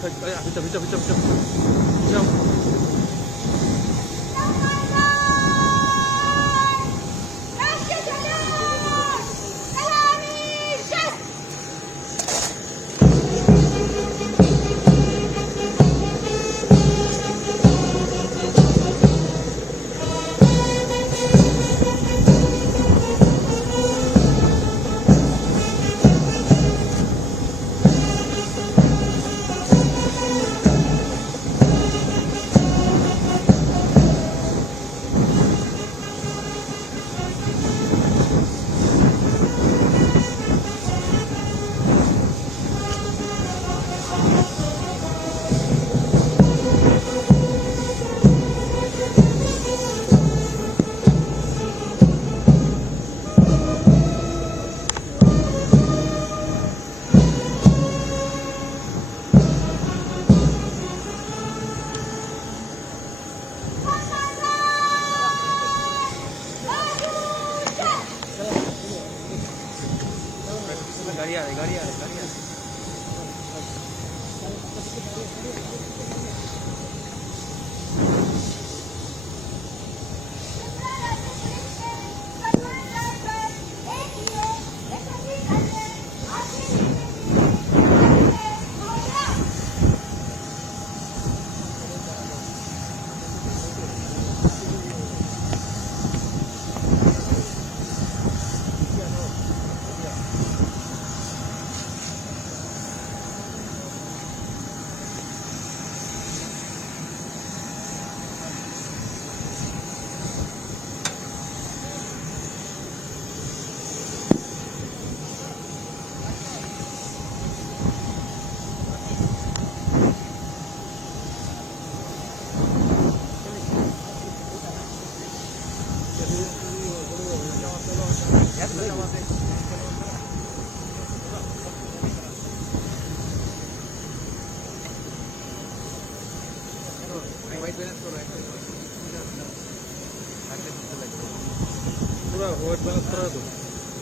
Bisa, bisa, bisa, bisa. Bisa. गाड़ी आ रही, गाड़ी आ रही, गाड़ी आ रही। पूरा व्हाइट बैलेंस करा दो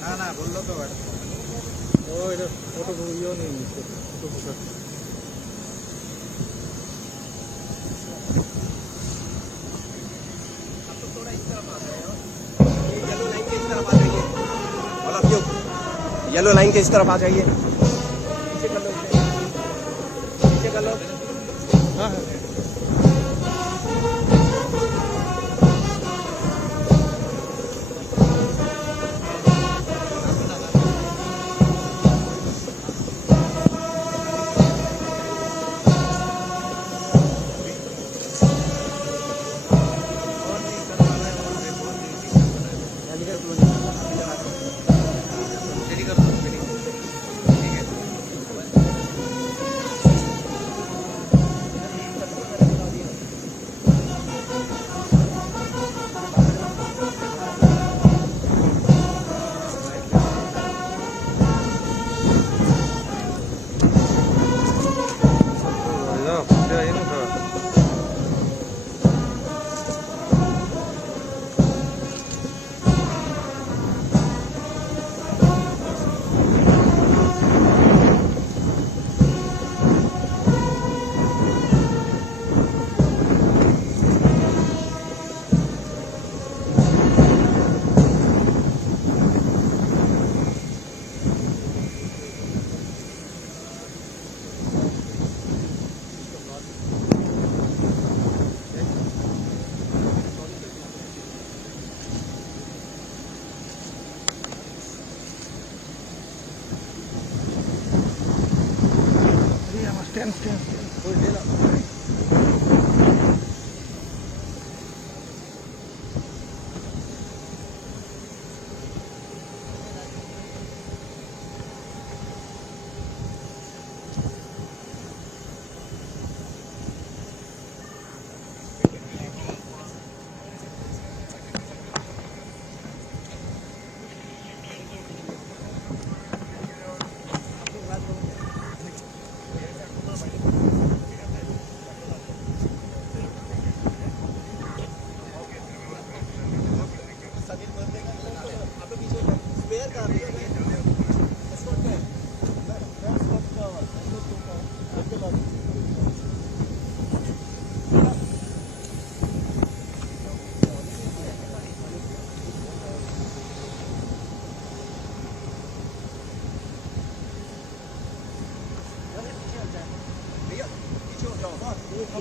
ना ना बोल लो तो ओ इधर फोटो यो नहीं फोटो फोकस अब तो थोड़ा इस तरफ आ जाए ये येलो लाइन के इस तरफ आ जाइए all of you yellow line के इस तरफ आ जाइए पीछे कर लो पीछे कर लो हां stand.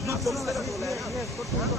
आपको किस तरह बोला है?